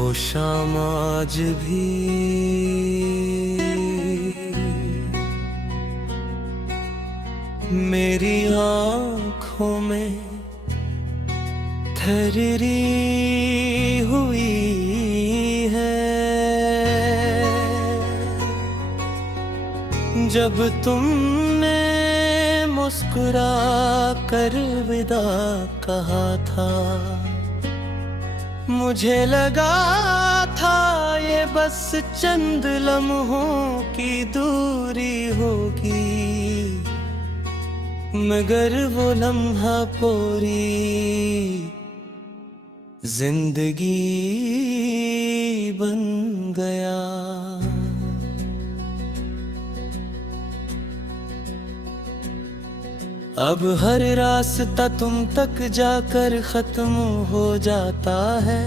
वो शाम आज भी मेरी आँखों में ठहरी हुई है। जब तुमने मुस्कुरा कर विदा कहा था, मुझे लगा था ये बस चंद लम्हों की दूरी होगी, मगर वो लम्हा पूरी जिंदगी बन गया। अब हर रास्ता तुम तक जाकर खत्म हो जाता है,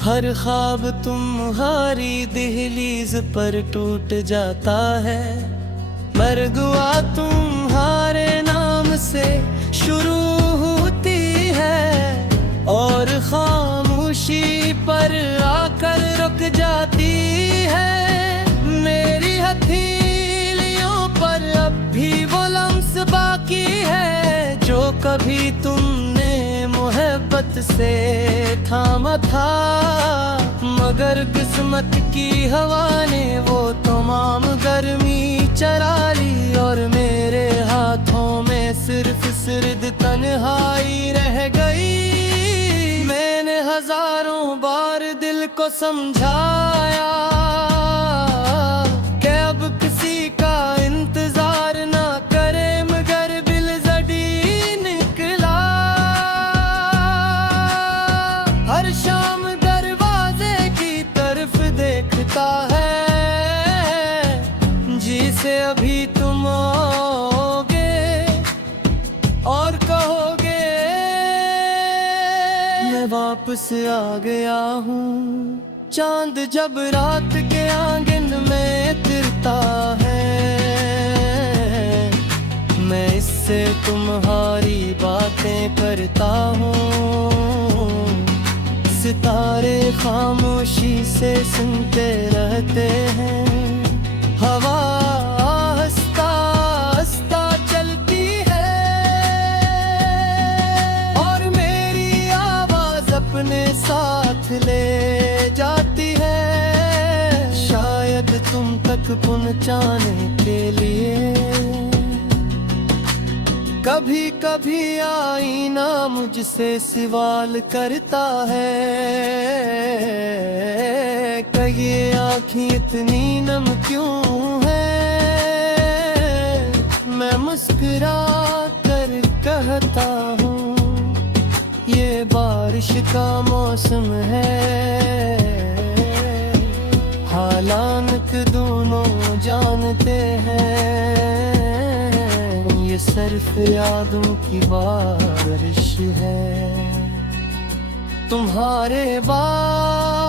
हर ख्वाब तुम्हारी दहलीज पर टूट जाता है। मरगुआ तुम्हारे नाम से शुरू होती है और खामोशी पर आकर रुक जाती है। मेरी हथेलियों पर अब भी वो लम्स बाकी है जो कभी तुमने मोहब्बत से थामा था, मगर किस्मत की हवा ने वो तमाम गर्मी चरा ली और मेरे हाथों में सिर्फ सिर्द तन्हाई रह गई। मैंने हजारों बार दिल को समझाया कि अब किसी का इंतजार ना करे, मगर बिलजड़ी निकला। हर शाम दरवाजे की तरफ देखता है जिसे अभी तुम आओगे और कहोगे मैं वापस आ गया हूँ। चांद जब रात के आंगन में तिरता है, मैं इससे तुम्हारी बातें करता हूँ। सितारे खामोशी से सुनते रहते हैं, हवा हंसता हंसता चलती है और मेरी आवाज अपने साथ ले जाती है, शायद तुम तक पहुंचाने के लिए। कभी कभी आईना मुझसे सवाल करता है कि ये आँखें इतनी नम क्यों है। मैं मुस्कुरा कर कहता हूँ ये बारिश का मौसम है। हालांक दोनों जानते हैं ये सिर्फ यादों की बारिश है। तुम्हारे बाद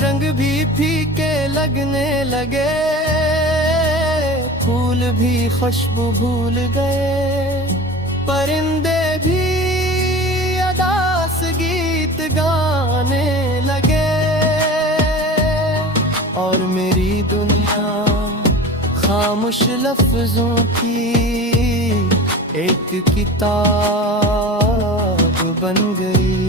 रंग भी फीके लगने लगे, फूल भी खुशबू भूल गए, परिंदे भी अदास गीत गाने लगे और मेरी दुनिया खामोश लफ्जों की एक किताब बन गई।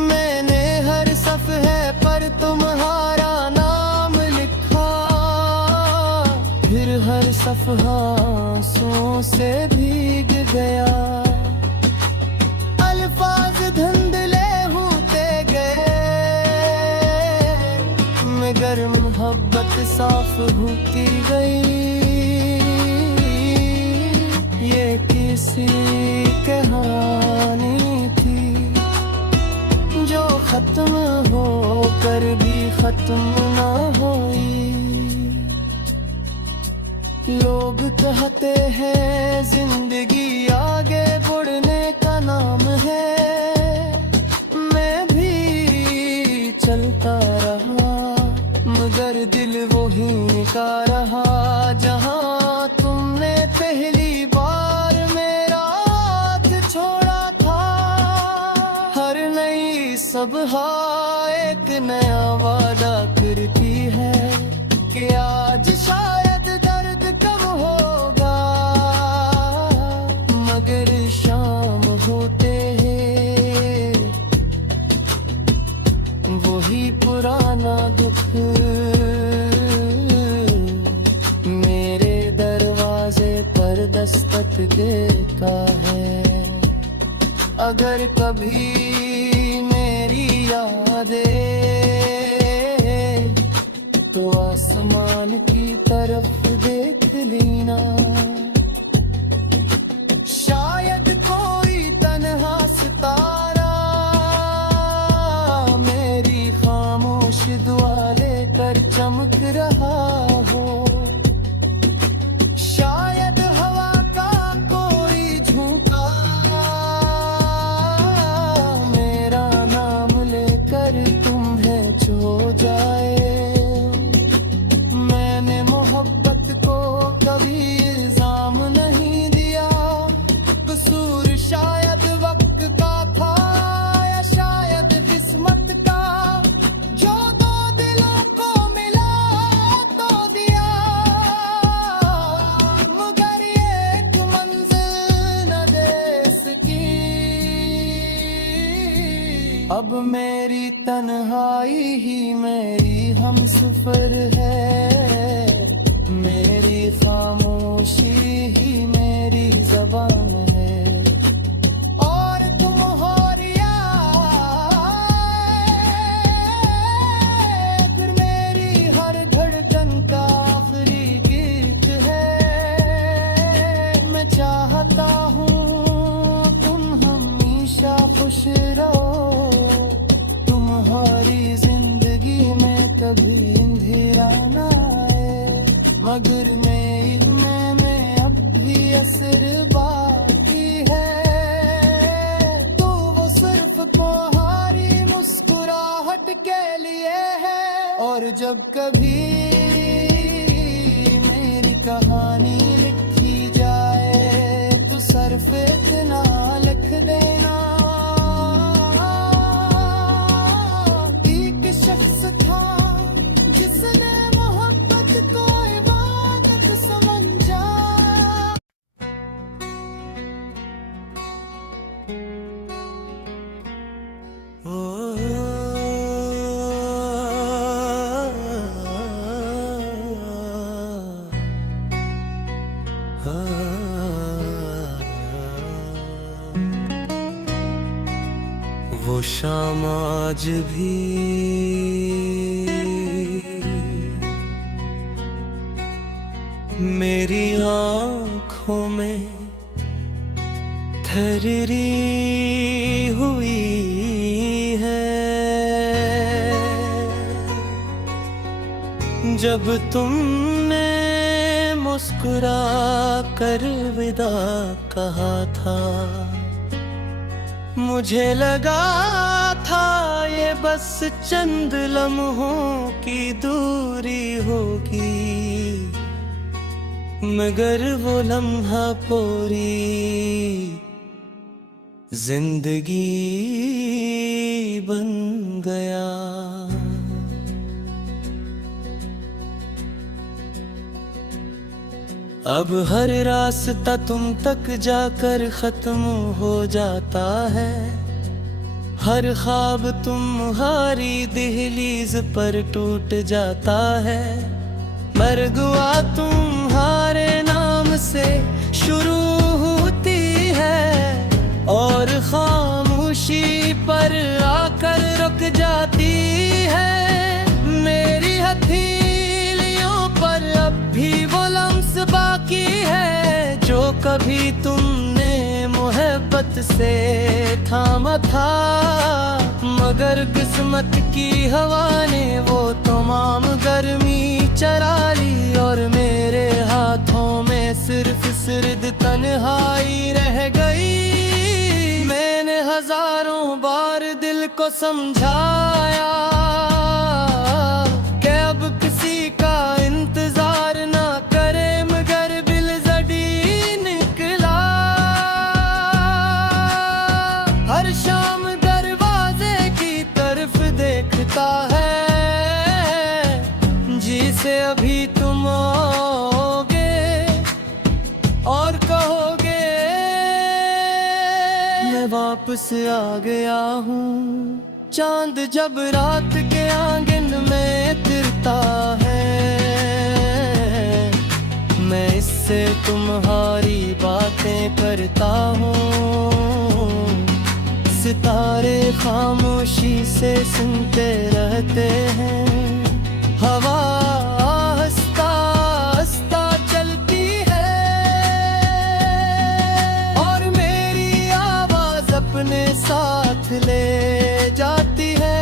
मैंने हर सफ़हे पर तुम्हारा नाम लिखा, फिर हर सफ़हा आंसुओं से भीग गया। अल्फाज धुंधले होते गए मगर मोहब्बत साफ होती गई। ये किसी कहानी थी जो खत्म होकर भी खत्म ना हुई। लोग कहते हैं जिंदगी आगे बढ़ने का नाम है, मैं भी चलता रहा मगर दिल वही का रहा जहाँ तुमने पहली बार मेरा हाथ छोड़ा था। सुबह एक नया वादा करती है कि आज शायद दर्द कम होगा, मगर शाम होते हैं वही पुराना दुख मेरे दरवाजे पर दस्तक देता है। अगर कभी मेरी यादें तो आसमान की तरफ देख लेना, शायद कोई तन्हा सितारा मेरी खामोश दुआ लेकर चमक रहा हो। शायद हवा का कोई झोंका मेरा नाम लेकर तुम्हें छू जाए। मैंने मोहब्बत को कभी इल्जाम नहीं दिया, कसूर शायद वक्त का था या शायद किस्मत का, जो दो दिलों को मिला तो दिया, मगर ये एक मंजिल न दे सकी। अब मेरी तन्हाई ही मेरी हमसफर है, मेरी खामोशी ही मेरी ज़बान है, और तुम हो रिया फिर मेरी हर धड़कन का आखिरी गीत है। मैं चाहता हूँ तुम हमेशा खुश रहो, तुम्हारी जिंदगी में कभी अंधेरा ना आए, मगर में अब भी असर बाकी है। तो वो सिर्फ तुम्हारी मुस्कुराहट के लिए है, और जब कभी मेरी कहानी लिखी जाए तो सिर्फ इतना लिख देना, एक शख्स था जिसने मोहब्बत को इबादत समझा। वो शाम आज भी मेरी आँखों में ठहरी हुई है, जब तुमने मुस्कुरा कर विदा कहा था, मुझे लगा था ये बस चंद लम्हों की दूरी होगी, मगर वो लम्हा पूरी जिंदगी बन गया। अब हर रास्ता तुम तक जाकर खत्म हो जाता है, हर ख्वाब तुम्हारी दहलीज पर टूट जाता है, मरगुआ तुम्हारे नाम से शुरू होती है और खामोशी पर आकर रुक जाती है। मेरी हथेलियों पर अब भी वो लम्स बाकी है जो कभी तुमने मोहब्बत से थामा था, मगर किस्मत की हवा ने वो तमाम गर्मी चरा ली और मेरे हाथों में सिर्फ सिर्द तन्हाई रह गई। मैंने हजारों बार दिल को समझाया कि अब किसी का इंतजार ना करे, मगर दिल जड़ी निकला। हर शाम दरवाजे की वापस आ गया हूँ। चांद जब रात के आंगन में तिरता है, मैं इससे तुम्हारी बातें करता हूँ। सितारे खामोशी से सुनते रहते हैं, हवा हंसता हंसता चलती है, और मेरी आवाज अपने साथ ले जाती है,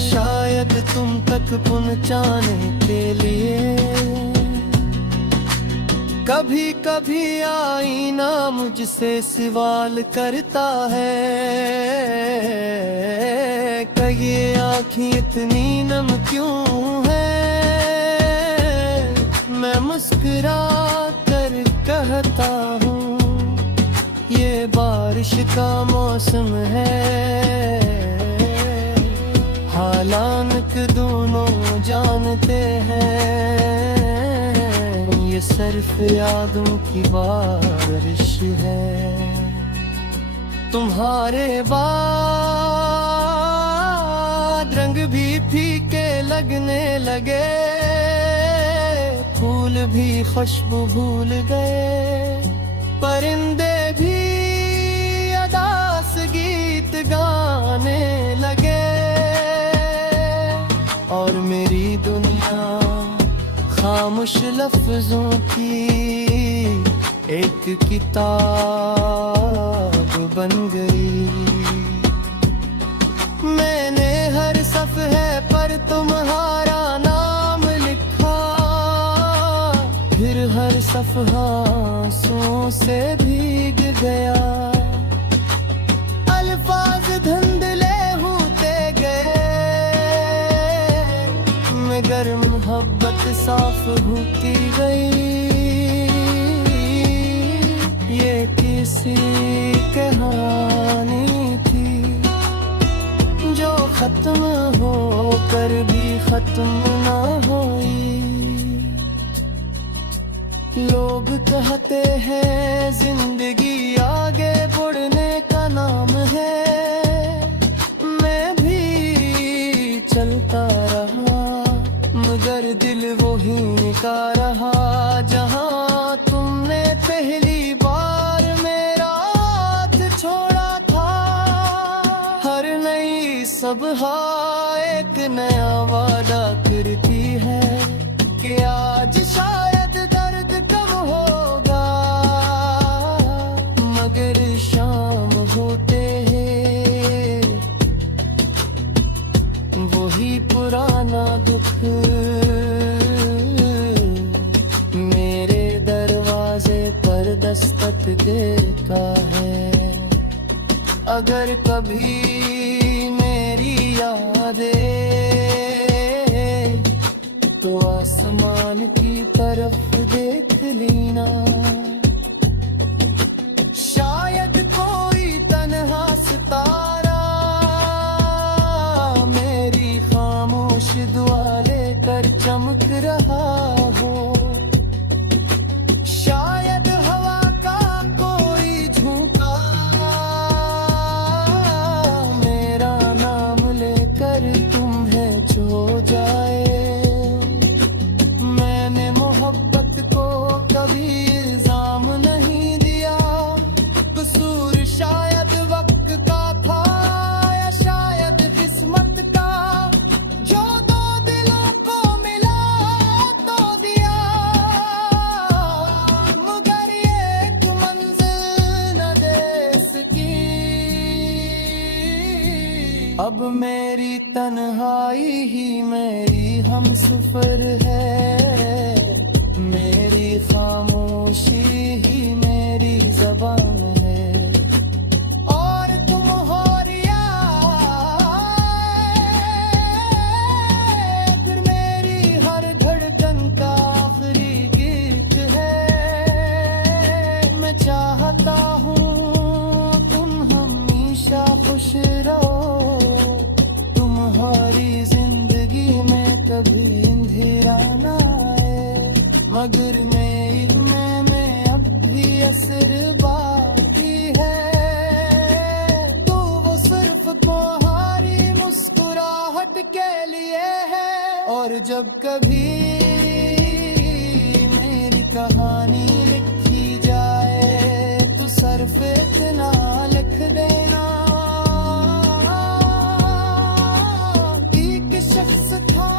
शायद तुम तक पहुंचाने के लिए। कभी कभी आईना मुझसे सवाल करता है, कि ये आँखें इतनी नम क्यों है। मैं मुस्कुरा कर कहता हूँ, ये बारिश का मौसम है। हालांकि दोनों जानते हैं, ये सिर्फ यादों की बारिश है। तुम्हारे बाद रंग भी फीके लगने लगे, फूल भी खुशबू भूल गए, परिंदे भी अदास गीत गाने लगे, और मेरी दुनिया खामोश लफ्जों की एक किताब बन गई। मैंने हर सफ़े पर तुम्हारा नाम लिखा, फिर हर सफ़हा आंसुओं से भीग गया। अल्फाज धुंधले होते गए, मगर मोहब्बत साफ होती गई। ये किसी कहानी थी जो खत्म होकर भी खत्म ना हुई। लोग कहते हैं जिंदगी आगे बढ़ने का नाम है, मैं भी चलता रहा, मगर दिल वही का रहा जहां तुमने पहली बार मेरा हाथ छोड़ा था। हर नई सुबह एक नया वादा करती है कि आज शायद दर्द कम होगा, मगर शाम होते हैं वही पुराना दुख मेरे दरवाजे पर दस्तक देता है। अगर कभी मेरी यादें तो आसमान की तरफ देख लेना, शायद कोई तन्हा सितारा मेरी खामोश दुआ लेकर चमक रहा हो। शायद हवा का कोई झोंका मेरा नाम लेकर तुम्हें छू जाए। मैंने मोहब्बत को कभी इल्जाम नहीं दिया, कसूर शायद वक्त का था या शायद किस्मत का, जो दो दिलों को मिला तो दिया, मगर एक मंजिल न दे सकी। अब मेरी तन्हाई ही मेरी हमसफर है, मेरी खामोशी ही मेरी ज़बान है, और तुम हो रिया फिर मेरी हर धड़कन का आखिरी गीत है। मैं चाहता हूँ तुम हमेशा खुश रहो, तुम्हारी जिंदगी में कभी अंधेरा ना आए, मगर मैं और जब कभी मेरी कहानी लिखी जाए तो सर पे इतना लिख देना, एक शख्स था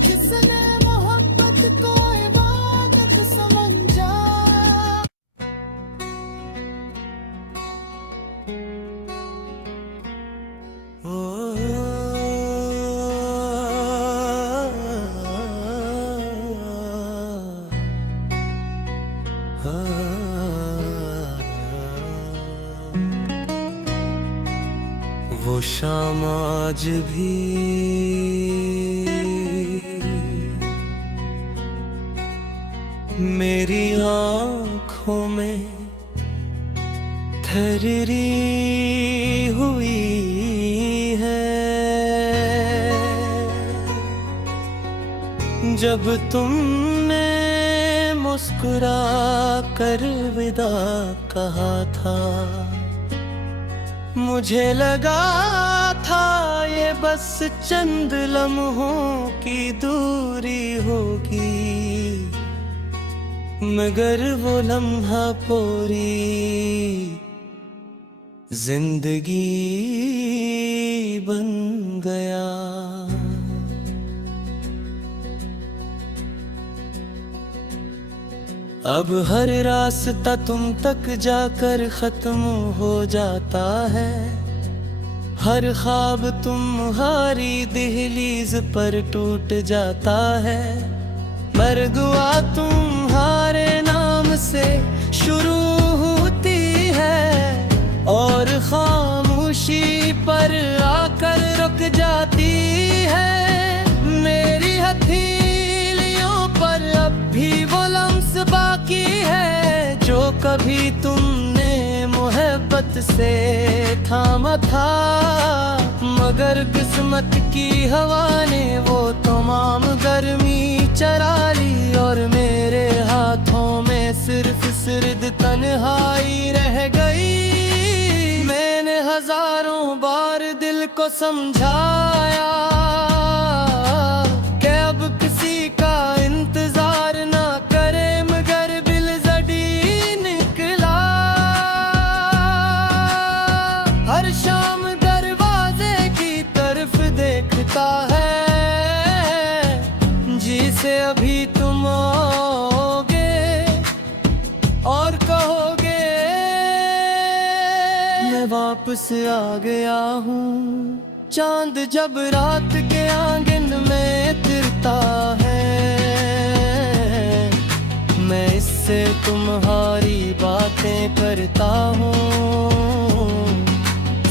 जिसने मोहब्बत को इबादत समझा। वो शाम आज भी मेरी आँखों में ठहरी हुई है, जब तुमने मुस्कुरा कर विदा कहा था। मुझे लगा था ये बस चंद लम्हों की दूरी होगी, मगर वो लम्हा पूरी जिंदगी बन गया। अब हर रास्ता तुम तक जाकर खत्म हो जाता है, हर ख्वाब तुम्हारी दहलीज पर टूट जाता है। मरगुआ तुम्हारे नाम से शुरू होती है और खामोशी पर आकर रुक जाती है। मेरी हथेलियों पर अब भी वो लम्स बाकी है जो कभी तुमने मोहब्बत से थामा था, मगर किस्मत की हवा ने वो तमाम गर्मी चरा ली और मेरे हाथों में सिर्फ सिर्द तन्हाई रह गई। मैंने हजारों बार दिल को समझाया कि अब किसी का इंतजार ना करे, मगर बिल जड़ी निकला। हर शाम दरवाजे की तरफ देखता है जिसे अभी तुम आओगे और कहोगे मैं वापस आ गया हूँ। चांद जब रात के आंगन में तिरता है, मैं इससे तुम्हारी बातें करता हूँ।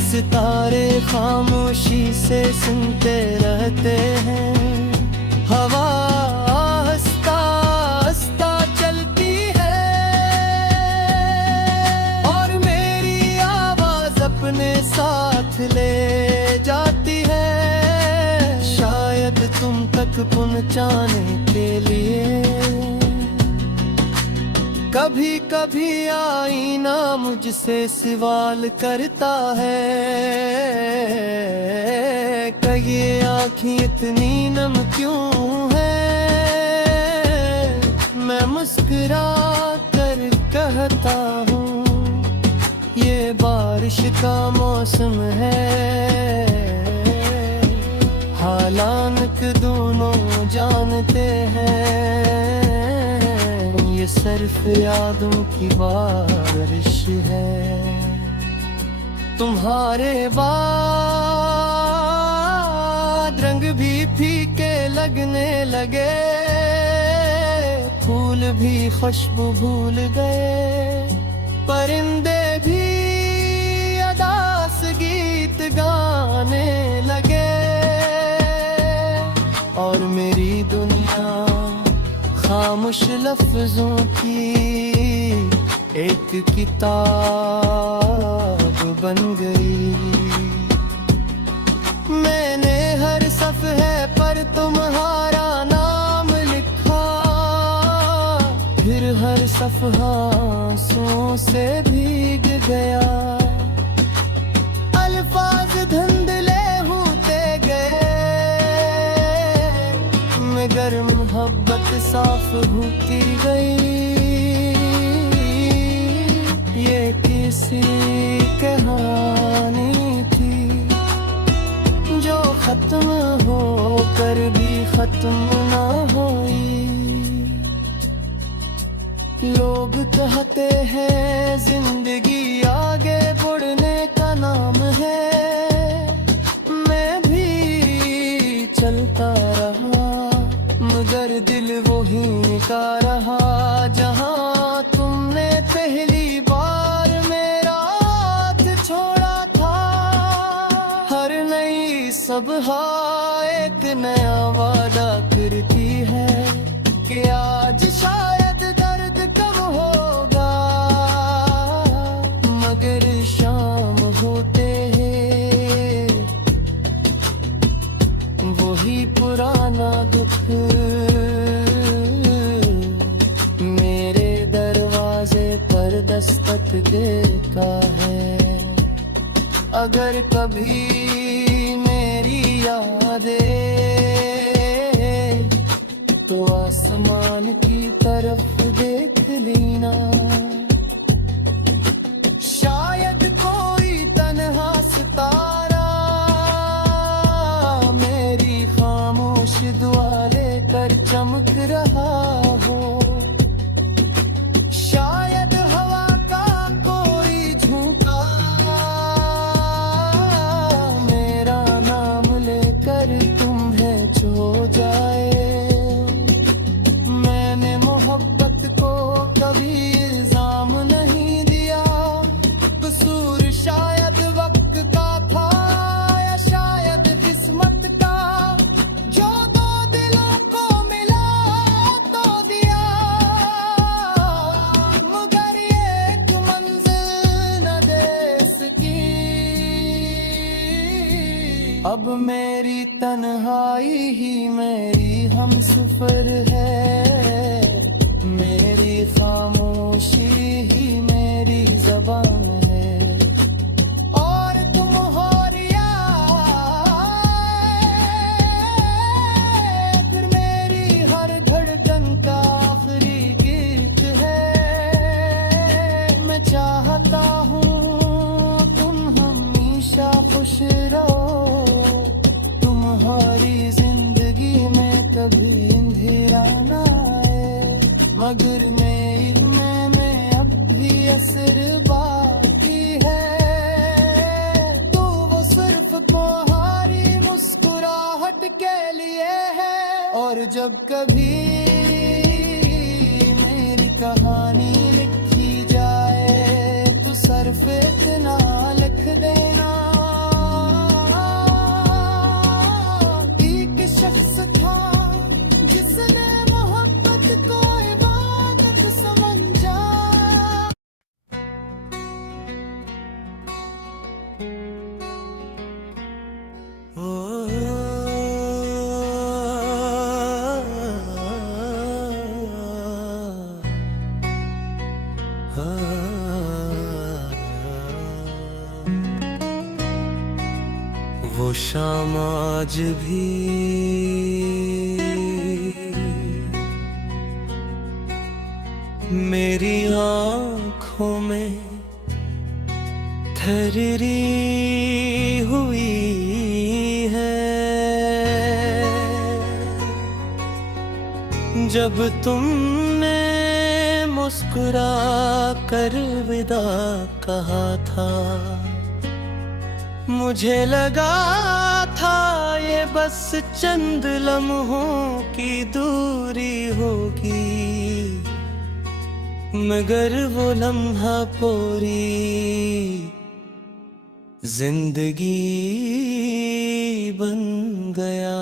सितारे खामोशी से सुनते रहते हैं, हवा हंसता हंसता चलती है और मेरी आवाज अपने साथ ले जाती है, शायद तुम तक पहुंचाने के लिए। कभी कभी आईना मुझसे सवाल करता है कि ये आँखें इतनी नम क्यों है। मैं मुस्कुरा कर कहता हूँ ये बारिश का मौसम है, हालांकि दोनों जानते हैं ये सिर्फ यादों की बारिश है। तुम्हारे बाद रंग भी फीके लगने लगे, फूल भी खुशबू भूल गए, परिंदे भी अदास गीत गाने लगे और मेरी दुनिया खामोश लफ्जों की एक किताब बन गई। मैंने हर सफ़हे पर तुम्हारा नाम लिखा, फिर हर सफ़हा आंसुओं से भीग गया। अल्फाज धुंधले होते गए, साफ होती गई। ये किसी कहानी थी जो खत्म होकर भी खत्म ना हुई। लोग कहते हैं जिंदगी आगे बढ़ने का नाम है। मैं भी चलता रहा मगर दिल वही का रहा जहां तुमने पहली बार मेरा हाथ छोड़ा था। हर नई सुबह एक नया वादा करती है कि आज शायद दर्द कम होगा, मगर शाम होते हैं वही पुराना दुख मेरे दरवाजे पर दस्तक देता है। अगर कभी मेरी यादें तो आसमान की तरफ देख लेना। शायद कोई तन्हा सितारा मेरी खामोश दुआ लेकर चमक रहा हो। शायद हवा का कोई झोंका मेरा नाम लेकर तुम्हें छू जाए। मैंने मोहब्बत को कभी इल्जाम नहीं दिया, कसूर शायद वक्त का था या शायद किस्मत का। जो दो दिलों को मिला तो दिया, मगर एक मंजिल न दे सकी। अब मेरी तन्हाई ही मेरी हमसफर है, मेरी खामोशी ही मेरी ज़बान है। और तुम हो रिया फिर मेरी हर धड़कन का आखिरी गीत है। मैं चाहता हूँ तुम हमेशा खुश रहो, तुम्हारी जिंदगी में कभी अंधेरा ना आए। मगर मेरे में अब भी असर बाकी है, तो वो सिर्फ तुम्हारी मुस्कुराहट के लिए है। और जब कभी मेरी कहानी लिखी जाए तो सिर्फ इतना लिख देना, एक शख्स था जिसने मोहब्बत को इबादत समझा। ओ वो शाम आज भी मेरी आँखों में ठहरी हुई है। जब तुमने मुस्कुरा कर विदा कहा था, मुझे लगा था ये बस चंद लम्हों की दूरी होगी, मगर वो लम्हा पूरी जिंदगी बन गया।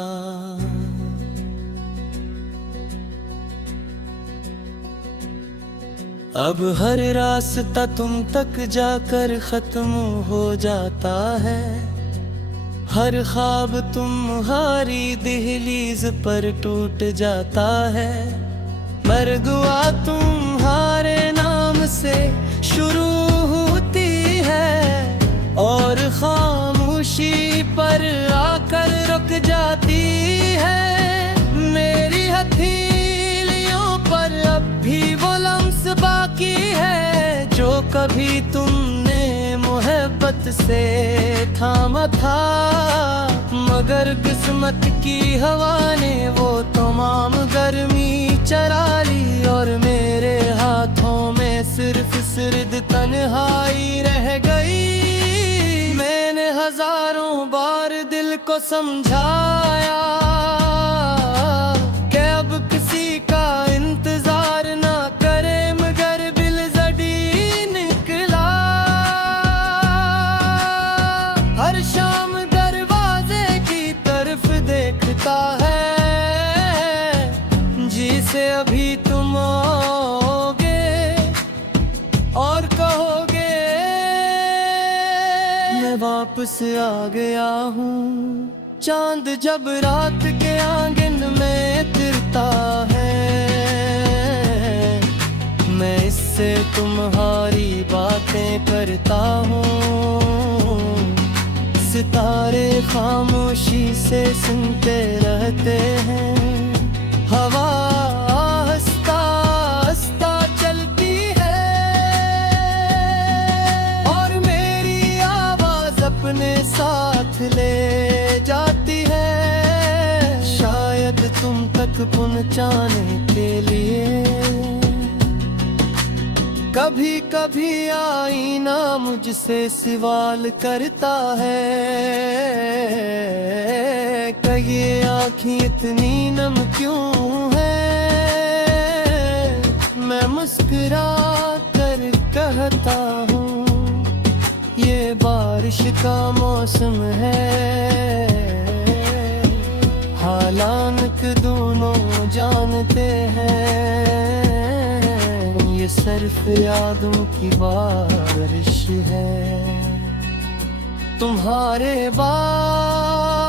अब हर रास्ता तुम तक जाकर खत्म हो जाता है, हर ख्वाब तुम्हारी दहलीज पर टूट जाता है। मरगुआ तुम्हारे नाम से शुरू होती है और खामोशी पर आकर रुक जाती है। मेरी हथेली कभी तुमने मोहब्बत से थामा था, मगर किस्मत की हवा ने वो तमाम गर्मी चरा ली। और मेरे हाथों में सिर्फ सिर्द तन्हाई रह गई। मैंने हजारों बार दिल को समझाया कि अब किसी का इंतजार ना करे, मगर दिल जड़ी निकला। हर शाम दरवाजे की तरफ देखता है, जिसे अभी तुम आओगे और कहोगे मैं वापस आ गया हूँ। चांद जब रात के आंगन में तिरता है, मैं इससे तुम्हारी बातें करता हूँ। सितारे खामोशी से सुनते रहते हैं, हवा आहिस्ता आहिस्ता चलती है और मेरी आवाज अपने साथ ले जाती है। शायद तुम तक पहुंचाने के लिए कभी कभी आईना मुझसे सवाल करता है कि ये आँखें इतनी नम क्यों है। मैं मुस्कुरा कर कहता हूँ ये बारिश का मौसम है। हालांकि दोनों जानते हैं ये सिर्फ यादों की बारिश है। तुम्हारे बाद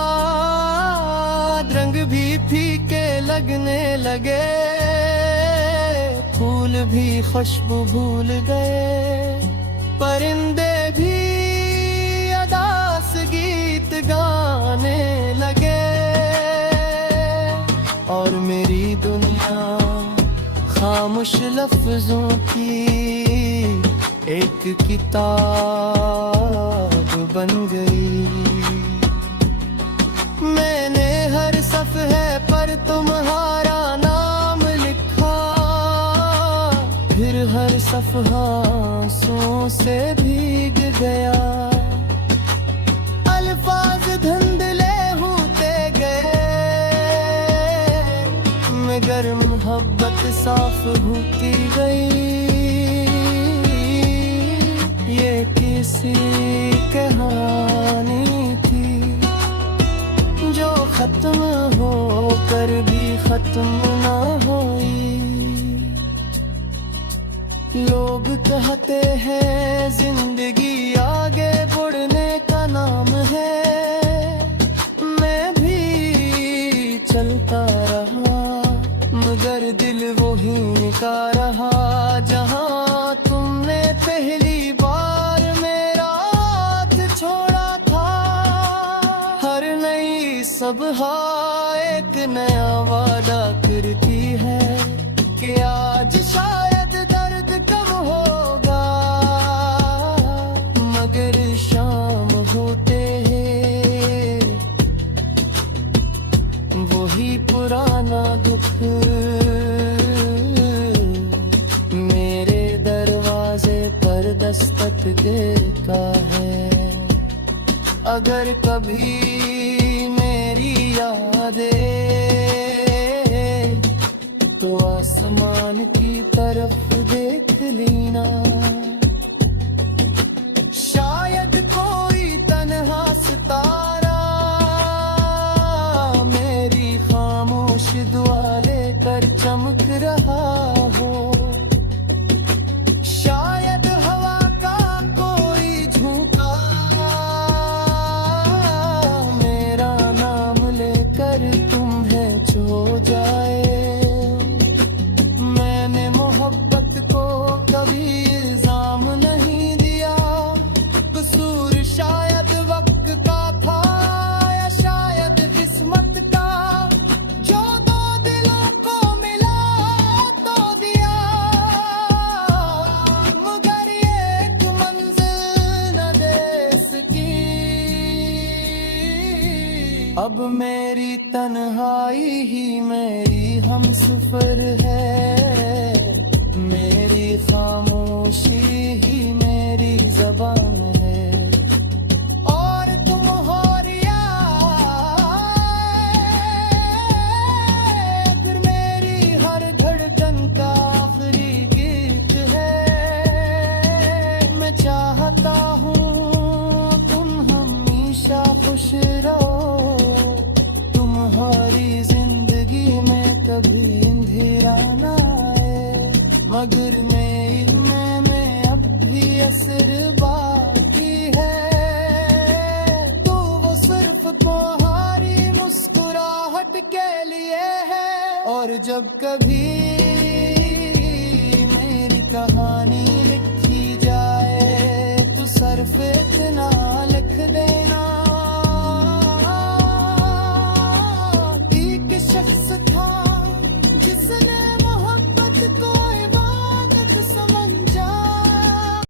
रंग भी फीके लगने लगे, फूल भी खुशबू भूल गए, परिंदे भी अदास गीत गाने लगे। और मेरी दुनिया खामोश लफ्जों की एक किताब बन गई। मैंने हर सफ़हे पर तुम्हारा नाम लिखा, फिर हर सफ़हा आंसुओं से भीग गया। अल्फाज धुंधले होते गए, मगर मोहब्बत साफ होती गई। ये किसी कहानी थी जो खत्म होकर भी खत्म ना हुई। लोग कहते हैं जिंदगी आगे बढ़ने का नाम है, मैं भी चलता रहा मगर दिल वही का रहा जहां तुमने पहली बार मेरा हाथ छोड़ा था। हर नई सुबह एक नया वादा करती है कि आज शायद दर्द कम होगा, मगर शाम होते हैं वही पुराना दुख मेरे दरवाजे पर दस्तक देता है। अगर कभी मेरी यादें तो आसमान की तरफ देख लेना, शायद कोई तन्हा सितारा मेरी खामोश दुआ लेकर चमक रहा हो। शायद हवा का कोई झोंका मेरा नाम लेकर तुम्हें छू जाए। मैंने मोहब्बत को कभी इल्जाम अब मेरी तन्हाई ही मेरी हमसफर है, मेरी खामोशी ही मेरी ज़बान है। और तुम हो रिया, फिर मेरी हर धड़कन का आखिरी गीत है। मैं चाहता हूँ तुम हमेशा खुश रहो, तुम्हारी जिंदगी में कभी अंधेरा ना आए। मगर मेरे में अब भी असर बाकी है, तो वो सिर्फ तुम्हारी मुस्कुराहट के लिए है। और जब कभी